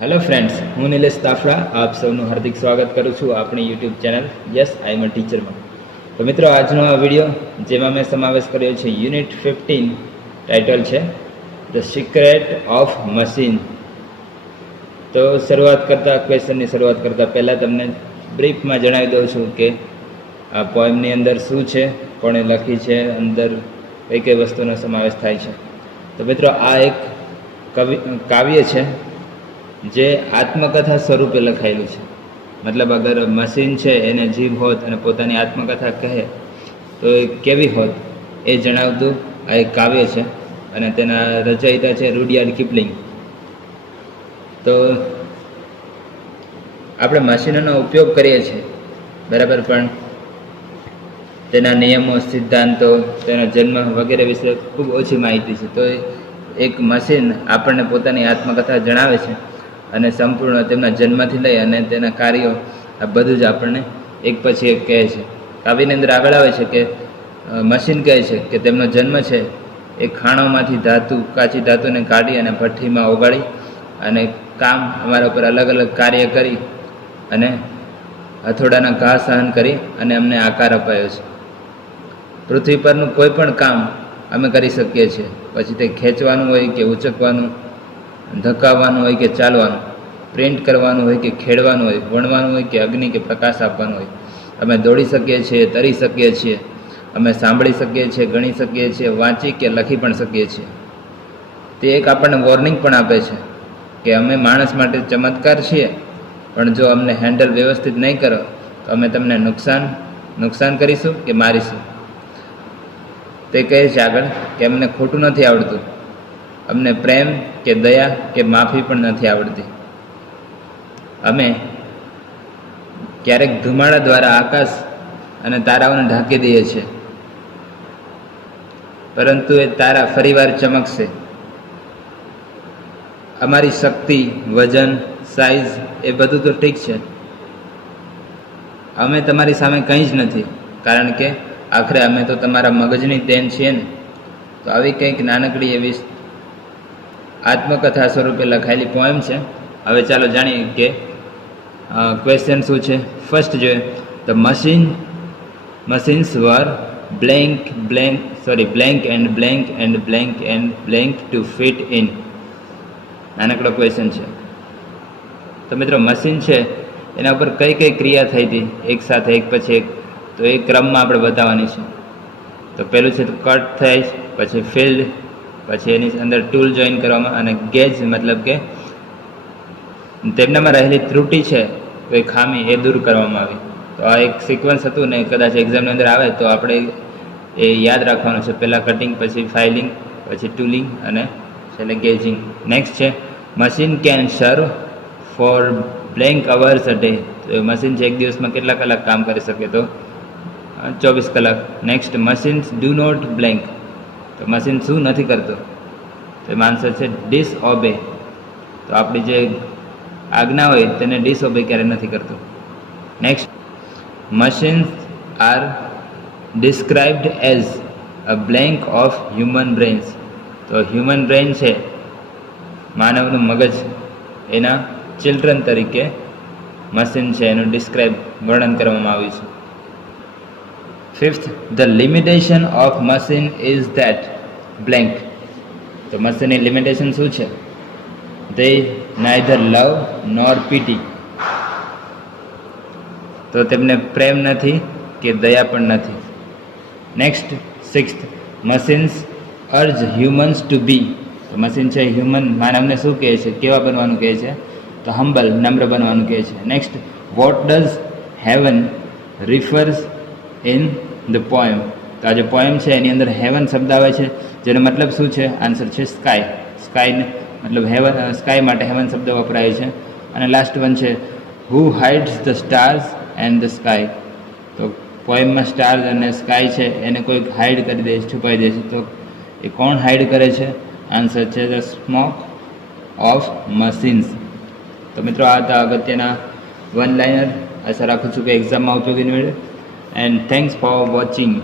Hello friends, હું નિલેશ તાફડા આપ સૌનું હાર્દિક સ્વાગત કરું છું આપણી યુટ્યુબ ચેનલ યસ આઈ એમ અ ટીચરમાં. તો મિત્રો, આજનો આ વિડીયો જેમાં મેં સમાવેશ કર્યો છે યુનિટ 15, ટાઇટલ છે ધ સિક્રેટ ઓફ મશીન. તો ક્વેશ્ચનની શરૂઆત કરતાં પહેલાં તમને બ્રીફમાં જણાવી દઉં છું કે આ પોએમની અંદર શું છે, કોણે લખી છે, અંદર કઈ કઈ વસ્તુનો સમાવેશ થાય છે. તો મિત્રો, આ એક કાવ્ય છે જે આત્મકથા સ્વરૂપે લખાયેલું છે. મતલબ અગર મશીન છે એને જીભ હોત અને પોતાની આત્મકથા કહે તો એ કેવી હોત એ જણાવતું આ એક કાવ્ય છે અને તેના રચયિતા છે રૂડયાર્ડ કિપલિંગ. તો આપણે મશીનોનો ઉપયોગ કરીએ છીએ બરાબર, પણ તેના નિયમો, સિદ્ધાંતો, તેના જન્મ વગેરે વિશે ખૂબ ઓછી માહિતી છે. તો એક મશીન આપણને પોતાની આત્મકથા જણાવે છે અને સંપૂર્ણ તેમના જન્મથી લઈ અને તેના કાર્યો આ બધું જ આપણને એક પછી એક કહે છે. કાવ્યની અંદર આગળ આવે છે કે મશીન કહે છે કે તેમનો જન્મ છે એ ખાણોમાંથી કાચી ધાતુને કાઢી અને ભઠ્ઠીમાં ઓગાળી અને કામ અમારા ઉપર અલગ અલગ કાર્ય કરી અને હથોડાના ઘા સહન કરી અને અમને આકાર અપાયો છે. પૃથ્વી પરનું કોઈ પણ કામ અમે કરી શકીએ છીએ, પછી તે ખેંચવાનું હોય કે ઉચકવાનું, ધકાવવાનું હોય કે ચાલવાનું, પ્રિન્ટ કરવાનું હોય કે ખેડવાનું હોય, વણવાનું હોય કે અગ્નિ કે પ્રકાશ આપવાનું હોય. અમે દોડી શકીએ છીએ, તરી શકીએ છીએ, અમે સાંભળી શકીએ છીએ, ગણી શકીએ છીએ, વાંચી કે લખી પણ શકીએ છીએ. તે એક આપણને વોર્નિંગ પણ આપે છે કે અમે માણસ માટે ચમત્કાર છીએ, પણ જો અમને હેન્ડલ વ્યવસ્થિત નહીં કરો તો અમે તમને નુકસાન કરીશું કે મારીશું. તે કહે છે આગળ કે અમને ખોટું નથી આવડતું, અમને પ્રેમ કે દયા કે માફી પણ નથી આવડતી. અમે ક્યારેક ધુમાડા દ્વારા આકાશ અને તારાઓને ઢાંકી દઈએ છીએ, પરંતુ એ તારા ફરીવાર ચમકશે. અમારી શક્તિ, વજન, સાઇઝ એ બધું તો ઠીક છે, અમે તમારી સામે કંઈ જ નથી, કારણ કે આખરે અમે તો તમારા મગજની દેન છીએ ને. તો આવી કંઈક નાનકડી એવી આત્મકથા સ્વરૂપે લખાયેલી પોએમ છે. હવે ચાલો જાણીએ કે ક્વેશ્ચન શું છે. ફર્સ્ટ જોઈએ, the machines were blank and blank to fit in. નાનકડો ક્વેશ્ચન છે. તો મિત્રો, મશીન છે એના ઉપર કઈ કઈ ક્રિયા થઈ હતી એક સાથે એક પછી એક, તો એ ક્રમમાં આપણે બતાવવાની છે. તો પહેલું છે તો કટ થાય, પછી ફિલ્ડ, પછી એની અંદર ટૂલ જોઈન કરવામાં અને ગેજ, મતલબ કે તેમનામાં રહેલી ત્રુટિ છે, કોઈ ખામી એ દૂર કરવામાં આવી. તો આ એક સિક્વન્સ હતું ને, કદાચ એક્ઝામની અંદર આવે તો આપણે એ યાદ રાખવાનું છે. પહેલાં કટિંગ, પછી ફાઇલિંગ, પછી ટૂલિંગ અને છેલ્લે ગેજિંગ. નેક્સ્ટ છે machine can serve for blank hours a day. તો મશીન છે એક દિવસમાં કેટલા કલાક કામ કરી શકે? તો 24 કલાક. Next, machines do not blank. તો મશીન શું નથી કરતો? તો એમાં આન્સર છે ડિસઓબે. તો આપણી જે આજ્ઞા હોય તેને ડિસઓબે ક્યારે નથી કરતો. Next, machines are described as a blank of human brains. તો હ્યુમન બ્રેન છે, માનવનું મગજ, એના ચિલ્ડ્રન તરીકે મશીન છે એનું વર્ણન કરવામાં આવ્યું છે. Fifth, the limitation of machine is that blank. તો મશીનની લિમિટેશન શું છે? they neither love nor pity. તો તેમને પ્રેમ નથી કે દયા પણ નથી. Next, sixth, machines urge humans to be. તો મશીન છે માનવને શું કહે છે, કેવા બનવાનું કહે છે? તો હમ્બલ, નમ્ર બનવાનું કહે છે. Next, what does heaven refers in the poem. તો આ જે પોએમ છે એની અંદર હેવન શબ્દ આવે છે, જેનો મતલબ શું છે? આન્સર છે સ્કાય. સ્કાય મતલબ સ્કાય માટે હેવન શબ્દ વપરાય છે. અને લાસ્ટ વન છે who hides the stars and the sky. તો પોએમમાં સ્ટાર્સ અને સ્કાય છે એને કોઈક હાઇડ કરી દે છે, છુપાઈ દે છે. તો એ કોણ હાઇડ કરે છે? આન્સર છે ધ સ્મોક ઓફ મશીન્સ. તો મિત્રો, આ હતા અગત્યના વન લાઇનર. આશા રાખું છું કે એક્ઝામમાં ઉપયોગી નીવડે. And thanks for watching.